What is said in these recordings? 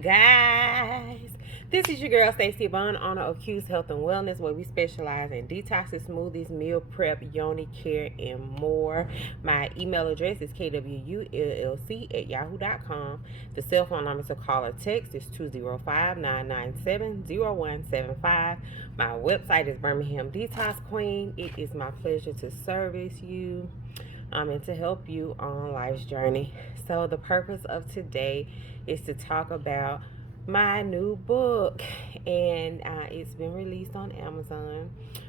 guys. This is your girl Stacey Bond, owner of Q's Health and Wellness, where we specialize in detoxes, smoothies, meal prep, yoni care, and more. My email address is kwullc@yahoo.com. The cell phone number to call or text is 205-997-0175. My website is Birmingham Detox Queen. It is my pleasure to service you and to help you on life's journey. So, the purpose of today is to talk about my new book, and it's been released on Amazon.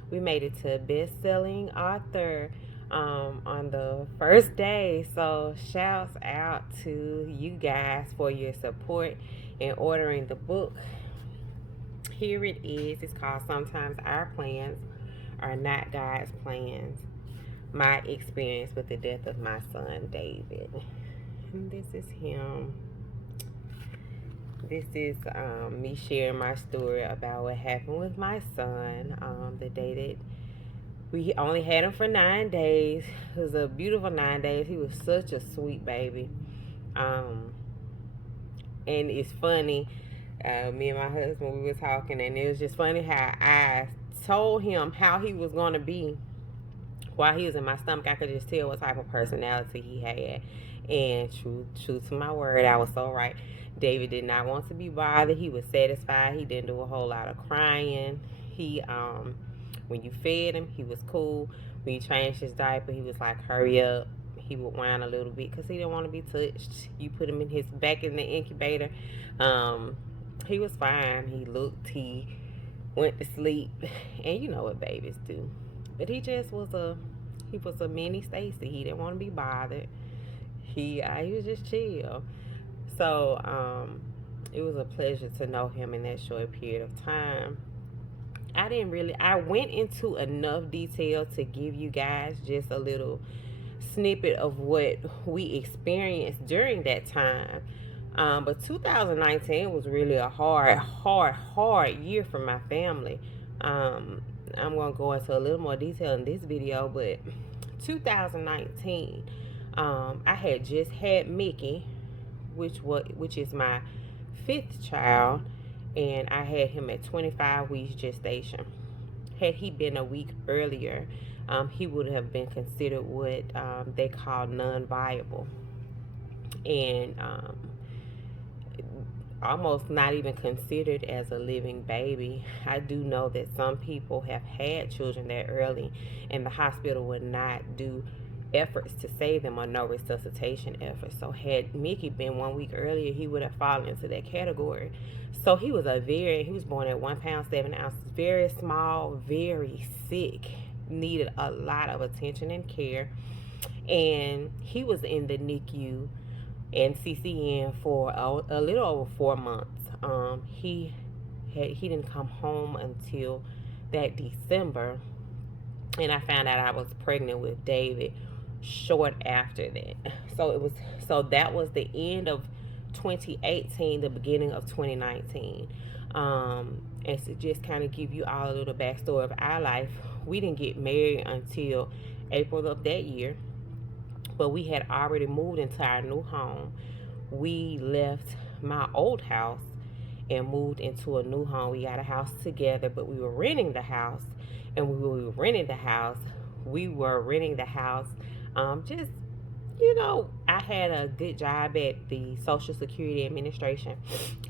We made it to best-selling author on the first day. So, shouts out to you guys for your support in ordering the book. Here it is. It's called Sometimes Our Plans Are Not God's Plans. My experience with the death of my son, David. And this is him. This is me sharing my story about what happened with my son. The day that we only had him for 9 days. It was a beautiful 9 days. He was such a sweet baby. And it's funny. Me and my husband, we were talking, and it was just funny how I told him how he was going to be while he was in my stomach. I could just tell what type of personality he had. And true to my word, I was so right. David did not want to be bothered. He was satisfied. He didn't do a whole lot of crying. He when you fed him, he was cool. When you changed his diaper, he was like, hurry up. He would whine a little bit because he didn't want to be touched. You put him in his back in the incubator. He was fine. He looked, he went to sleep. And you know what babies do. But he just was a mini Stacy. He didn't want to be bothered. He was just chill. So it was a pleasure to know him in that short period of time. I went into enough detail to give you guys just a little snippet of what we experienced during that time. But 2019 was really a hard year for my family. I'm going to go into a little more detail in this video, but 2019, I had just had Mickey, which is my 5th child, and I had him at 25 weeks gestation. Had he been a week earlier, he would have been considered what they call non-viable, and almost not even considered as a living baby. I do know that some people have had children that early, and the hospital would not do efforts to save them, or no resuscitation efforts. So had Mickey been 1 week earlier, he would have fallen into that category. So he was born at 1 pound 7 ounces, very small, very sick, needed a lot of attention and care, and he was in the NICU and CCN for a little over 4 months. He didn't come home until that December, and I found out I was pregnant with David short after that. So that was the end of 2018, the beginning of 2019. And to just kind of give you all a little backstory of our life, we didn't get married until April of that year, but we had already moved into our new home. We left my old house and moved into a new home. We got a house together, but we were renting the house. And when we were renting the house, just, I had a good job at the Social Security Administration.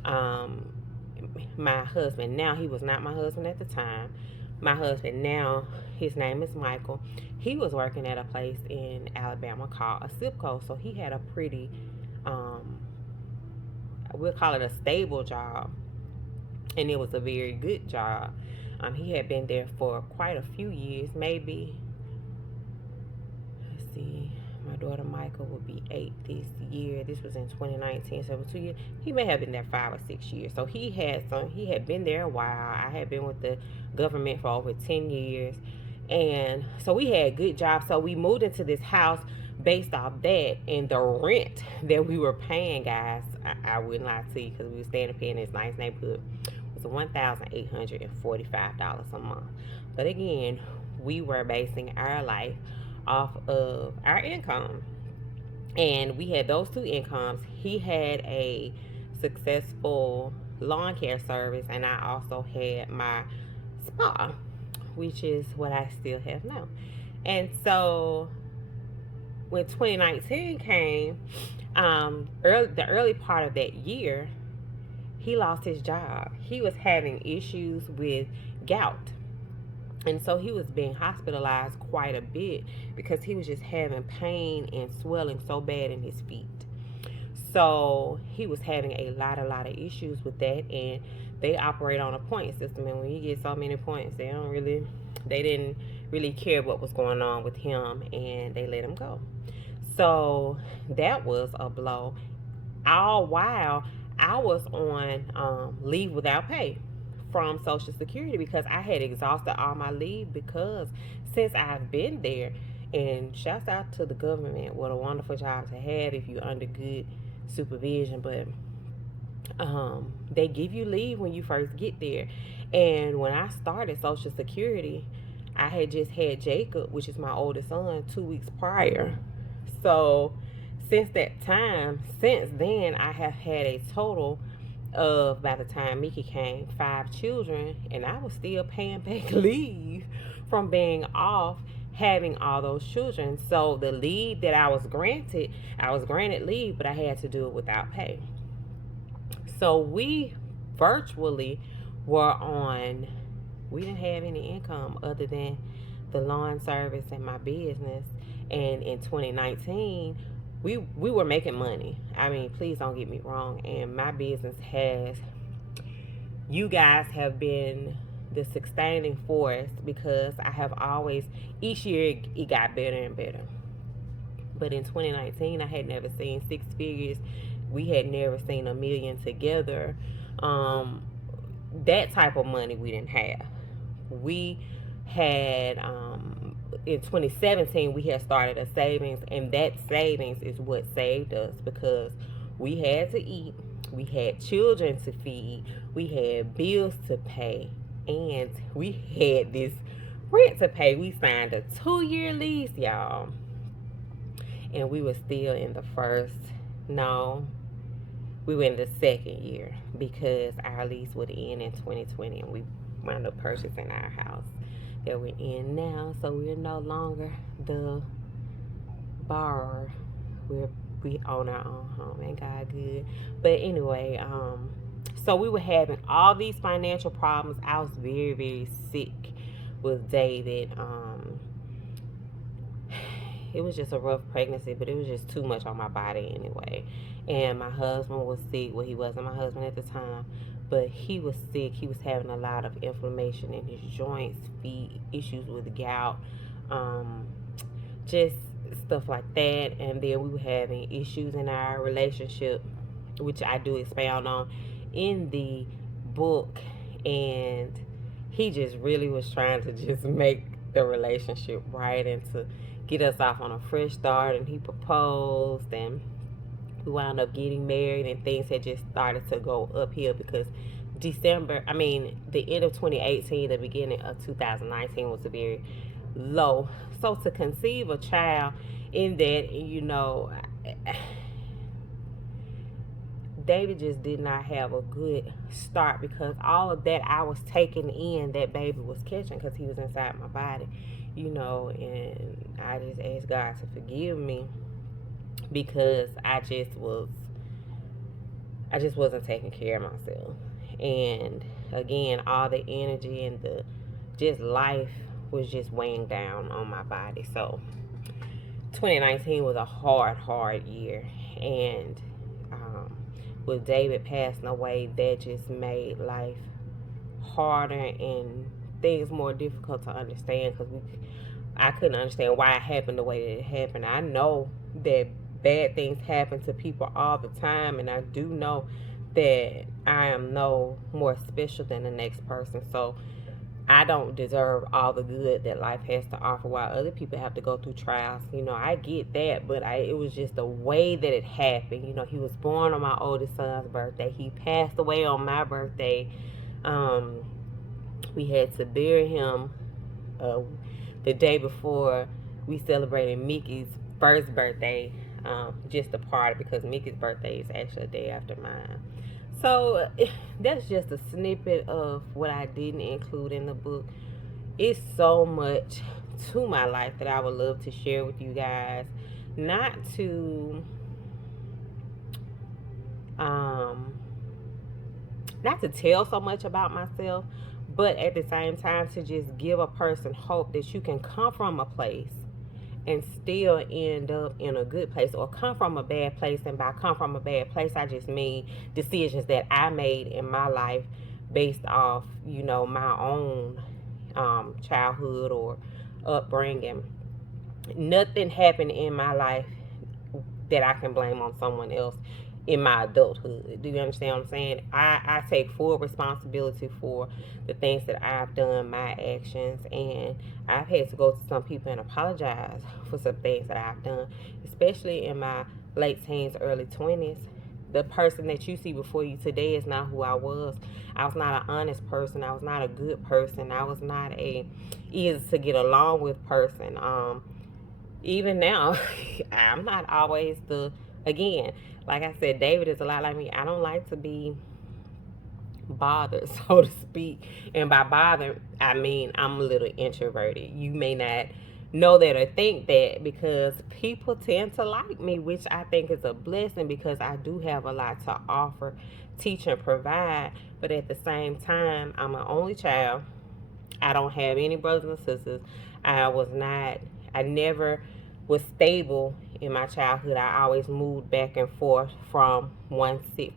My husband now, he was not my husband at the time. My husband now, his name is Michael. He was working at a place in Alabama called a SIPCO. So he had a pretty, we'll call it a stable job. And it was a very good job. He had been there for quite a few years, maybe, let's see, my daughter Michael will be 8 this year. This was in 2019, so it was 2 years. He may have been there 5 or 6 years. So he had been there a while. I had been with the government for over 10 years. And so we had good jobs. So we moved into this house based off that, and the rent that we were paying, guys, I wouldn't lie to you, because we were staying in this nice neighborhood, was $1,845 a month. But again, we were basing our life off of our income. And we had those two incomes. He had a successful lawn care service, and I also had my spa, which is what I still have now. And so when 2019 came, the early part of that year, he lost his job. He was having issues with gout. And so he was being hospitalized quite a bit because he was just having pain and swelling so bad in his feet. So he was having a lot of issues with that, and they operate on a point system. And when you get so many points, they didn't really care what was going on with him, and they let him go. So that was a blow. All while I was on leave without pay from Social Security because I had exhausted all my leave because since I've been there, and shouts out to the government, what a wonderful job to have if you're under good supervision, but they give you leave when you first get there. And when I started Social Security, I had just had Jacob, which is my oldest son, 2 weeks prior. So since then, I have had a total of, by the time Mickey came, 5 children, and I was still paying back leave from being off having all those children. So the leave that I was granted leave, but I had to do it without pay. So we virtually we didn't have any income other than the lawn service and my business. And in 2019, we were making money. I mean, please don't get me wrong. And my business you guys have been the sustaining force because I have always, each year it got better and better. But in 2019, I had never seen 6 figures. We had never seen $1 million together. That type of money we didn't have. We had, in 2017, we had started a savings, and that savings is what saved us because we had to eat, we had children to feed, we had bills to pay, and we had this rent to pay. We signed a 2-year lease, y'all, and we were still in the we were in the second year because our lease would end in 2020, and we wound up purchasing our house that we're in now. So we're no longer the borrower. We own our own home, and God good. But anyway, so we were having all these financial problems. I was very, very sick with David. It was just a rough pregnancy, but it was just too much on my body anyway. And my husband was sick. Well, he wasn't my husband at the time, but he was sick. He was having a lot of inflammation in his joints, feet, issues with gout, just stuff like that. And then we were having issues in our relationship, which I do expound on in the book. And he just really was trying to just make the relationship right and to get us off on a fresh start. And he proposed, and we wound up getting married, and things had just started to go uphill because the end of 2018, the beginning of 2019 was a very low. So to conceive a child in that, David just did not have a good start because all of that I was taking in, that baby was catching because he was inside my body, and I just asked God to forgive me because I just wasn't taking care of myself. And again, all the energy and the just life was just weighing down on my body. So 2019 was a hard year, and with David passing away, that just made life harder and things more difficult to understand because I couldn't understand why it happened the way that it happened. I know that bad things happen to people all the time, and I do know that I am no more special than the next person. So I don't deserve all the good that life has to offer while other people have to go through trials. I get that, but it was just the way that it happened. He was born on my oldest son's birthday. He passed away on my birthday. We had to bury him the day before we celebrated Mickey's first birthday. just a part because Mickey's birthday is actually a day after mine. So that's just a snippet of what I didn't include in the book. It's so much to my life that I would love to share with you guys. Not to um not to tell so much about myself, but at the same time to just give a person hope that you can come from a place and still end up in a good place, or come from a bad place. And by come from a bad place, I just mean decisions that I made in my life based off, my own childhood or upbringing. Nothing happened in my life that I can blame on someone else in my adulthood. Do you understand what I'm saying? I take full responsibility for the things that I've done, my actions, and I've had to go to some people and apologize for some things that I've done, especially in my late teens, early 20s. The person that you see before you today is not who I was. I was not an honest person. I was not a good person. I was not a easy to get along with person. Even now, I'm not always again, like I said, David is a lot like me. I don't like to be bothered, so to speak. And by bothered, I mean I'm a little introverted. You may not know that or think that, because people tend to like me, which I think is a blessing because I do have a lot to offer, teach, and provide. But at the same time, I'm an only child. I don't have any brothers and sisters. I never was stable in my childhood. I always moved back and forth from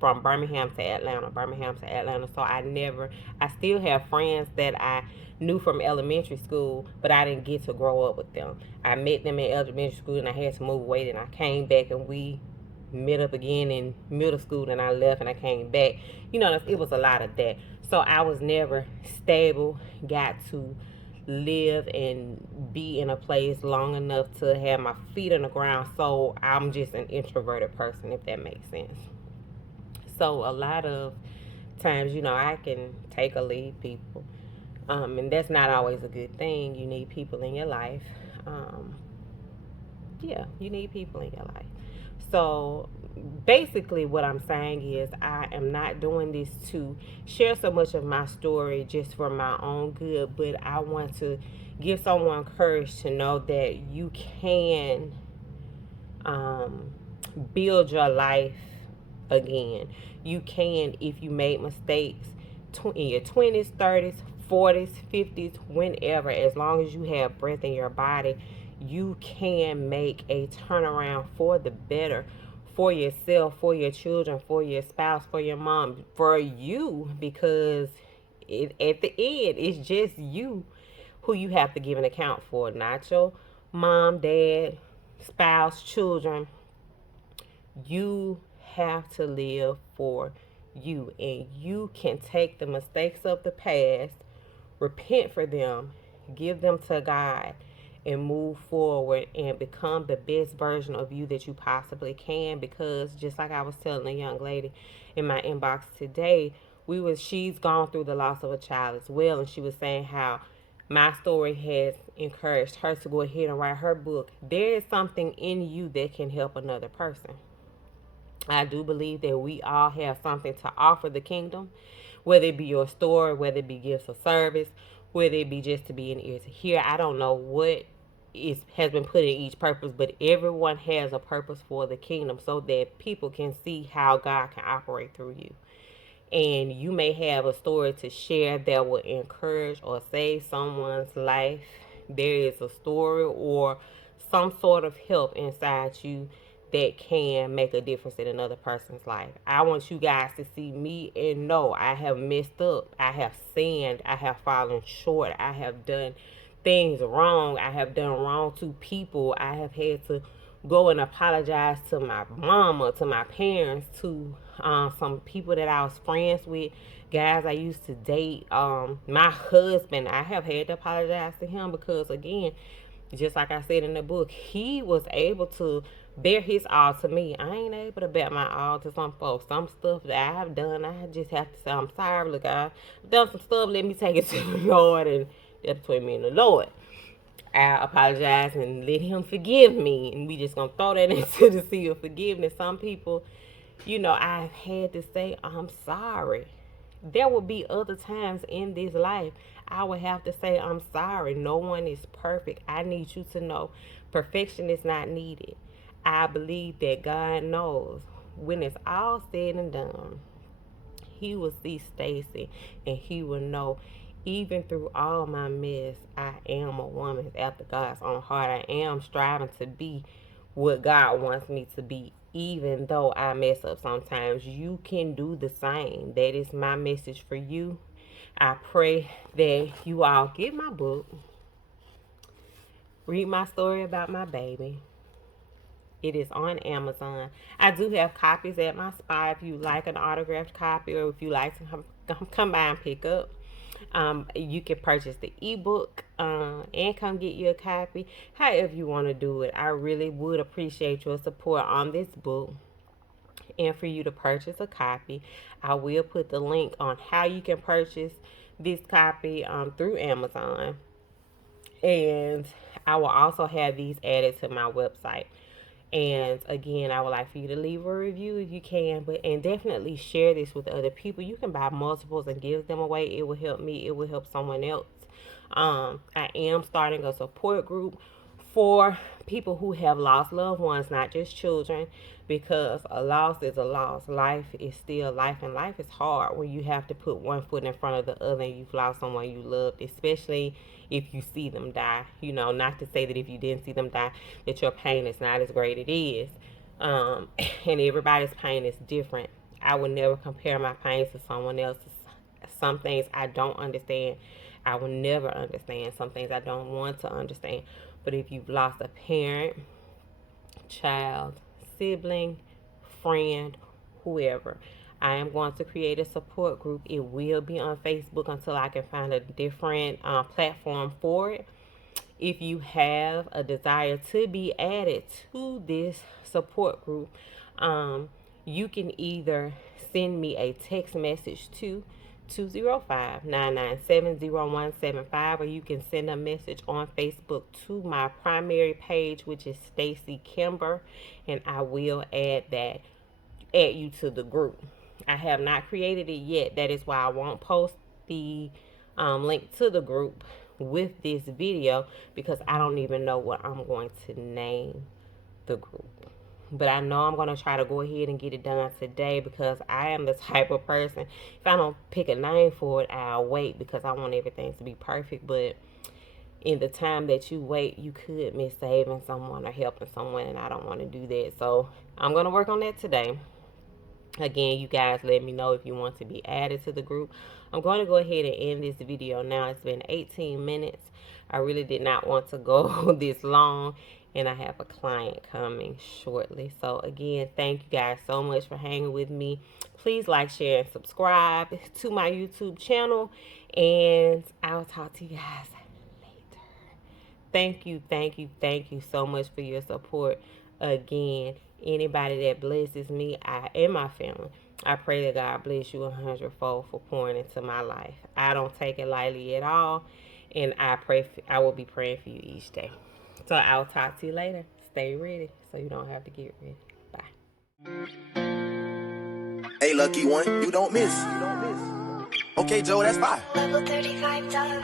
from Birmingham to Atlanta. So I still have friends that I knew from elementary school, but I didn't get to grow up with them. I met them in elementary school and I had to move away, and I came back and we met up again in middle school, and I left and I came back. It was a lot of that. So I was never stable, got to live and be in a place long enough to have my feet on the ground. So I'm just an introverted person, if that makes sense. So a lot of times, I can take or leave people. And that's not always a good thing. You need people in your life. Um, yeah, you need people in your life. So basically, what I'm saying is, I am not doing this to share so much of my story just for my own good, but I want to give someone courage to know that you can um, build your life again. You can, if you made mistakes in your 20s, 30s, 40s, 50s, whenever, as long as you have breath in your body, you can make a turnaround for the better, for yourself, for your children, for your spouse, for your mom, for you, because at the end, it's just you who you have to give an account for, not your mom, dad, spouse, children. You have to live for you, and you can take the mistakes of the past, repent for them, give them to God, and move forward and become the best version of you that you possibly can. Because just like I was telling a young lady in my inbox today, she's gone through the loss of a child as well, and she was saying how my story has encouraged her to go ahead and write her book. There is something in you that can help another person. I do believe that we all have something to offer the kingdom, whether it be your story, whether it be gifts of service, whether it be just to be an ear to hear. I don't know what has been put in each purpose, but everyone has a purpose for the kingdom so that people can see how God can operate through you. And you may have a story to share that will encourage or save someone's life. There is a story or some sort of help inside you that can make a difference in another person's life. I want you guys to see me and know I have messed up. I have sinned. I have fallen short. I have done things wrong. I have done wrong to people. I have had to go and apologize to my mama, to my parents, to some people that I was friends with, guys I used to date. My husband, I have had to apologize to him because, again, just like I said in the book, he was able to bear his all to me. I ain't able to bear my all to some folks. Some stuff that I have done, I just have to say, I'm sorry. Look, I've done some stuff. Let me take it to the Lord, and that's between me and the Lord. I apologize and let him forgive me. And we just gonna throw that into the sea of forgiveness. Some people, I've had to say, I'm sorry. There will be other times in this life I would have to say, I'm sorry. No one is perfect. I need you to know perfection is not needed. I believe that God knows when it's all said and done, He will see Stacy and He will know, even through all my mess, I am a woman after God's own heart. I am striving to be what God wants me to be, even though I mess up sometimes. You can do the same. That is my message for you. I pray that you all get my book, read my story about my baby. It is on Amazon. I do have copies at my spot if you like an autographed copy, or if you like to come by and pick up. You can purchase the ebook and come get you a copy. However you want to do it, I really would appreciate your support on this book and for you to purchase a copy. I will put the link on how you can purchase this copy through Amazon, and I will also have these added to my website. And again, I would like for you to leave a review if you can, and definitely share this with other people. You can buy multiples and give them away. It will help me. It will help someone else. I am starting a support group for people who have lost loved ones, not just children, because a loss is a loss. Life is still life, and life is hard when you have to put one foot in front of the other and you've lost someone you loved, especially if you see them die. Not to say that if you didn't see them die, that your pain is not as great. It is. And everybody's pain is different. I would never compare my pain to someone else's. Some things I don't understand, I will never understand. Some things I don't want to understand. But if you've lost a parent, child, sibling, friend, whoever, I am going to create a support group. It will be on Facebook until I can find a different platform for it. If you have a desire to be added to this support group, you can either send me a text message to 205-997-0175, or you can send a message on Facebook to my primary page, which is Stacy Kimber, and I will add you to the group. I have not created it yet. That is why I won't post the link to the group with this video, because I don't even know what I'm going to name the group. But I know I'm going to try to go ahead and get it done today, because I am the type of person, if I don't pick a name for it, I'll wait, because I want everything to be perfect. But in the time that you wait, you could miss saving someone or helping someone, and I don't want to do that. So I'm going to work on that today. Again, you guys let me know if you want to be added to the group. I'm going to go ahead and end this video now. It's been 18 minutes. I really did not want to go this long, and I have a client coming shortly. So again, thank you guys so much for hanging with me. Please like, share, and subscribe to my YouTube channel, and I'll talk to you guys later. Thank you so much for your support. Again, anybody that blesses me, and my family, I pray that God bless you 100-fold for pouring into my life. I don't take it lightly at all, and I will be praying for you each day. So I'll talk to you later. Stay ready so you don't have to get ready. Bye. Hey, lucky one, you don't miss. Okay, Joe, that's fine. Level 35 done.